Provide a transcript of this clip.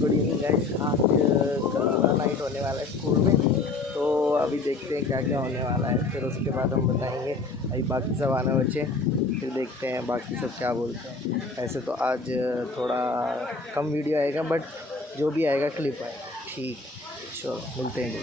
Good evening guys. आज colour night होने वाला है स्कूल में, तो अभी देखते हैं क्या क्या होने वाला है, फिर उसके बाद हम बताएंगे। अभी बाकी सब आने बचे, फिर देखते हैं बाकी सब क्या बोलते हैं। ऐसे तो आज थोड़ा कम वीडियो आएगा, बट जो भी आएगा क्लिप आएगा। ठीक, चलो मिलते हैं।